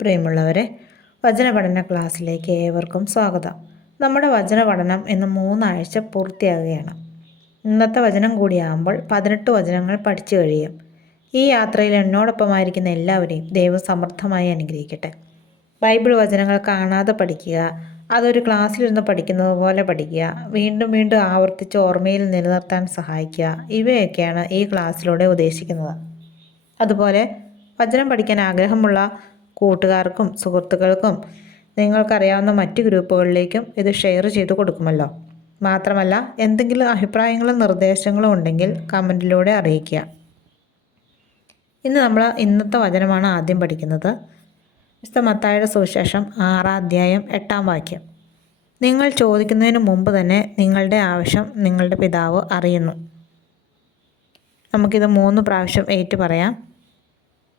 പ്രിയമുള്ളവരെ, വചനപഠന ക്ലാസ്സിലേക്ക് ഏവർക്കും സ്വാഗതം. നമ്മുടെ വചനപഠനം ഇന്ന് 3 ആഴ്ച പൂർത്തിയാകുകയാണ്. ഇന്നത്തെ വചനം കൂടിയാകുമ്പോൾ 18 വചനങ്ങൾ പഠിച്ചു കഴിയും. ഈ യാത്രയിൽ എന്നോടൊപ്പമായിരിക്കുന്ന എല്ലാവരെയും ദൈവം സമൃദ്ധമായി അനുഗ്രഹിക്കട്ടെ. ബൈബിൾ വചനങ്ങൾ കാണാതെ പഠിക്കുക, അതൊരു ക്ലാസ്സിലിരുന്ന് പഠിക്കുന്നത് പോലെ പഠിക്കുക, വീണ്ടും വീണ്ടും ആവർത്തിച്ച് ഓർമ്മയിൽ നിലനിർത്താൻ സഹായിക്കുക, ഇവയൊക്കെയാണ് ഈ ക്ലാസ്സിലൂടെ ഉദ്ദേശിക്കുന്നത്. അതുപോലെ വചനം പഠിക്കാൻ ആഗ്രഹമുള്ള കൂട്ടുകാർക്കും സുഹൃത്തുക്കൾക്കും നിങ്ങൾക്കറിയാവുന്ന മറ്റ് ഗ്രൂപ്പുകളിലേക്കും ഇത് ഷെയർ ചെയ്ത് കൊടുക്കുമല്ലോ. മാത്രമല്ല, എന്തെങ്കിലും അഭിപ്രായങ്ങളും നിർദ്ദേശങ്ങളും ഉണ്ടെങ്കിൽ കമൻറ്റിലൂടെ അറിയിക്കുക. നമ്മൾ ഇന്നത്തെ വചനമാണ് ആദ്യം പഠിക്കുന്നത്. വിശുദ്ധ മത്തായിയുടെ സുവിശേഷം 6-ാം അധ്യായം 8-ാം വാക്യം. നിങ്ങൾ ചോദിക്കുന്നതിന് മുമ്പ് തന്നെ നിങ്ങളുടെ ആവശ്യം നിങ്ങളുടെ പിതാവ് അറിയുന്നു. നമുക്കിത് 3 പ്രാവശ്യം ഏറ്റു പറയാം.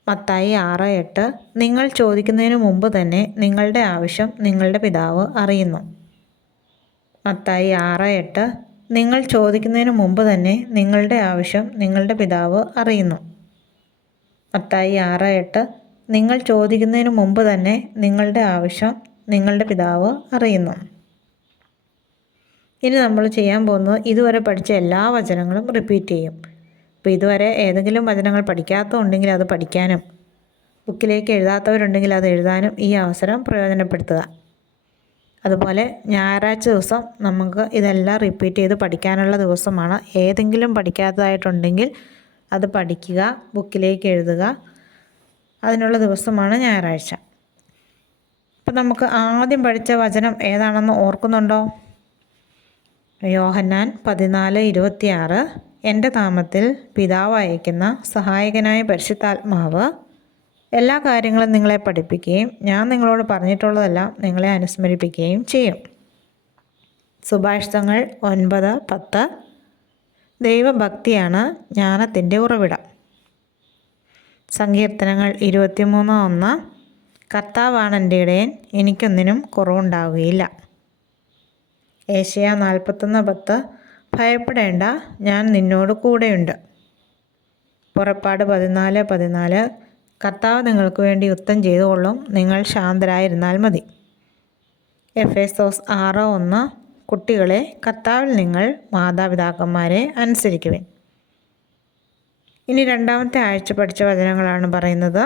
മത്തായി 6:8. നിങ്ങൾ ചോദിക്കുന്നതിന് മുമ്പ് തന്നെ നിങ്ങളുടെ ആവശ്യം നിങ്ങളുടെ പിതാവ് അറിയുന്നു. മത്തായി 6:8. നിങ്ങൾ ചോദിക്കുന്നതിന് മുമ്പ് തന്നെ നിങ്ങളുടെ ആവശ്യം നിങ്ങളുടെ പിതാവ് അറിയുന്നു. മത്തായി 6:8. നിങ്ങൾ ചോദിക്കുന്നതിന് മുമ്പ് തന്നെ നിങ്ങളുടെ ആവശ്യം നിങ്ങളുടെ പിതാവ് അറിയുന്നു. ഇനി നമ്മൾ ചെയ്യാൻ പോകുന്നത് ഇതുവരെ പഠിച്ച എല്ലാ വചനങ്ങളും റിപ്പീറ്റ് ചെയ്യും. അപ്പോൾ ഇതുവരെ ഏതെങ്കിലും വചനങ്ങൾ പഠിക്കാത്തതുണ്ടെങ്കിൽ അത് പഠിക്കാനും ബുക്കിലേക്ക് എഴുതാത്തവരുണ്ടെങ്കിൽ അത് എഴുതാനും ഈ അവസരം പ്രയോജനപ്പെടുത്തുക. അതുപോലെ ഞായറാഴ്ച ദിവസം നമുക്ക് ഇതെല്ലാം റിപ്പീറ്റ് ചെയ്ത് പഠിക്കാനുള്ള ദിവസമാണ്. ഏതെങ്കിലും പഠിക്കാത്തതായിട്ടുണ്ടെങ്കിൽ അത് പഠിക്കുക, ബുക്കിലേക്ക് എഴുതുക. അതിനുള്ള ദിവസമാണ് ഞായറാഴ്ച. അപ്പം നമുക്ക് ആദ്യം പഠിച്ച വചനം ഏതാണെന്ന് ഓർക്കുന്നുണ്ടോ? യോഹന്നാൻ 14:26. എൻ്റെ നാമത്തിൽ പിതാവ് അയക്കുന്ന സഹായകനായ പരിശുദ്ധാത്മാവ് എല്ലാ കാര്യങ്ങളും നിങ്ങളെ പഠിപ്പിക്കുകയും ഞാൻ നിങ്ങളോട് പറഞ്ഞിട്ടുള്ളതെല്ലാം നിങ്ങളെ അനുസ്മരിപ്പിക്കുകയും ചെയ്യും. സുഭാഷിതങ്ങൾ 9:10. ദൈവഭക്തിയാണ് ജ്ഞാനത്തിൻ്റെ ഉറവിടം. സങ്കീർത്തനങ്ങൾ 23:1. കർത്താവാണ് എൻ്റെ ഇടയൻ, എനിക്കൊന്നിനും കുറവുണ്ടാവുകയില്ല. ഏശയ്യാ 41:10. ഭയപ്പെടേണ്ട, ഞാൻ നിന്നോട് കൂടെയുണ്ട്. പുറപ്പാട് 14:14. കർത്താവ് നിങ്ങൾക്ക് വേണ്ടി യുദ്ധം ചെയ്തുകൊള്ളും, നിങ്ങൾ ശാന്തരായിരുന്നാൽ മതി. എഫേസോസ് 6:1. കുട്ടികളെ, കർത്താവിൽ നിങ്ങൾ മാതാപിതാക്കന്മാരെ അനുസരിക്കുവിൻ. ഇനി രണ്ടാമത്തെ ആഴ്ച പഠിച്ച വചനങ്ങളാണ് പറയുന്നത്.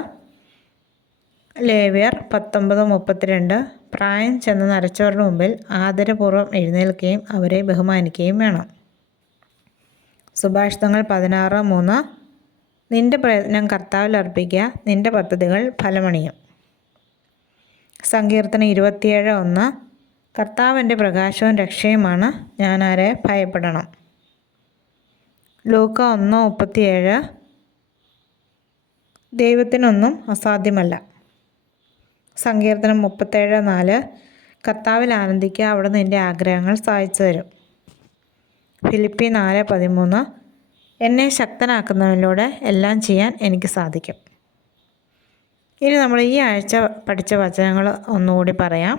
ലേവ്യർ 19:32. പ്രായം ചെന്ന് നരച്ചവരുടെ മുമ്പിൽ ആദരപൂർവ്വം എഴുന്നേൽക്കുകയും അവരെ ബഹുമാനിക്കുകയും വേണം. സുഭാഷിതങ്ങൾ 16:3. നിന്റെ പ്രയത്നം കർത്താവിൽ അർപ്പിക്കുക, നിന്റെ പദ്ധതികൾ ഫലമണിയും. സങ്കീർത്തനം 27:1. കർത്താവിൻ്റെ പ്രകാശവും രക്ഷയുമാണ്, ഞാൻ ആരെ ഭയപ്പെടണം. ലൂക്ക 1:37. ദൈവത്തിനൊന്നും അസാധ്യമല്ല. സങ്കീർത്തനം 37:4. കർത്താവിൽ ആനന്ദിക്കുക, അവിടെ നിൻ്റെ ആഗ്രഹങ്ങൾ സാധിച്ചു തരും. ഫിലിപ്പി 4:13. എന്നെ ശക്തനാക്കുന്നവനിലൂടെ എല്ലാം ചെയ്യാൻ എനിക്ക് സാധിക്കും. ഇനി നമ്മൾ ഈ ആഴ്ച പഠിച്ച വചനങ്ങൾ ഒന്നുകൂടി പറയാം.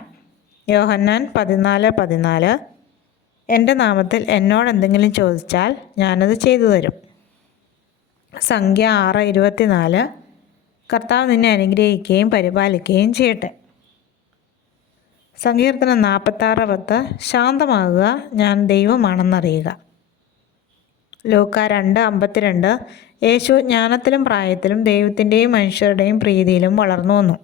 യോഹന്നാൻ 14:14. എൻ്റെ നാമത്തിൽ എന്നോട് എന്തെങ്കിലും ചോദിച്ചാൽ ഞാനത് ചെയ്തു തരും. സംഖ്യ 6:24. കർത്താവ് നിന്നെ അനുഗ്രഹിക്കുകയും പരിപാലിക്കുകയും ചെയ്യട്ടെ. സങ്കീർത്തനം 46:10. ശാന്തമാകുക, ഞാൻ ദൈവമാണെന്നറിയുക. ലൂക്ക 2:52. യേശു ജ്ഞാനത്തിലും പ്രായത്തിലും ദൈവത്തിൻ്റെയും മനുഷ്യരുടെയും പ്രീതിയിലും വളർന്നു വന്നു.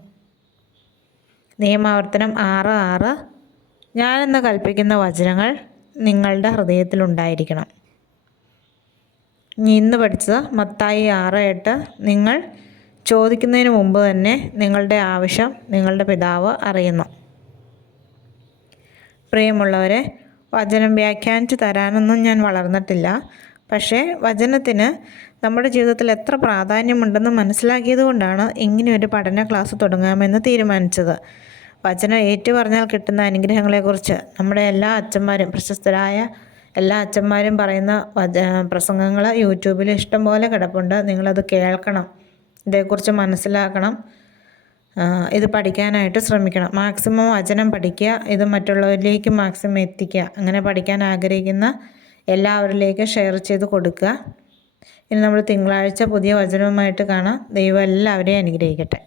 നിയമാവർത്തനം 6:6. ഞാനെന്ന് കൽപ്പിക്കുന്ന വചനങ്ങൾ നിങ്ങളുടെ ഹൃദയത്തിലുണ്ടായിരിക്കണം. ഇന്ന് പഠിച്ചത് മത്തായി 6:8. നിങ്ങൾ ചോദിക്കുന്നതിന് മുമ്പ് തന്നെ നിങ്ങളുടെ ആവശ്യം നിങ്ങളുടെ പിതാവ് അറിയുന്നു. പ്രിയമുള്ളവരെ, വചനം വ്യാഖ്യാനിച്ച് തരാനൊന്നും ഞാൻ വളർന്നിട്ടില്ല. പക്ഷേ വചനത്തിന് നമ്മുടെ ജീവിതത്തിൽ എത്ര പ്രാധാന്യമുണ്ടെന്ന് മനസ്സിലാക്കിയത് കൊണ്ടാണ് ഇങ്ങനെയൊരു പഠന ക്ലാസ് തുടങ്ങാമെന്ന് തീരുമാനിച്ചത്. വചനം ഏറ്റുപറഞ്ഞാൽ കിട്ടുന്ന അനുഗ്രഹങ്ങളെക്കുറിച്ച് നമ്മുടെ എല്ലാ അച്ഛന്മാരും, പ്രശസ്തരായ എല്ലാ അച്ഛന്മാരും പറയുന്ന പ്രസംഗങ്ങൾ യൂട്യൂബിൽ ഇഷ്ടംപോലെ കിടപ്പുണ്ട്. നിങ്ങളത് കേൾക്കണം, ഇതേക്കുറിച്ച് മനസ്സിലാക്കണം, ഇത് പഠിക്കാനായിട്ട് ശ്രമിക്കണം. മാക്സിമം വചനം പഠിക്കുക, ഇത് മറ്റുള്ളവരിലേക്ക് മാക്സിമം എത്തിക്കുക. അങ്ങനെ പഠിക്കാൻ ആഗ്രഹിക്കുന്ന എല്ലാവരിലേക്കും ഷെയർ ചെയ്ത് കൊടുക്കുക. ഇനി നമ്മൾ തിങ്കളാഴ്ച പുതിയ വചനവുമായിട്ട് കാണാം. ദൈവം എല്ലാവരെയും അനുഗ്രഹിക്കട്ടെ.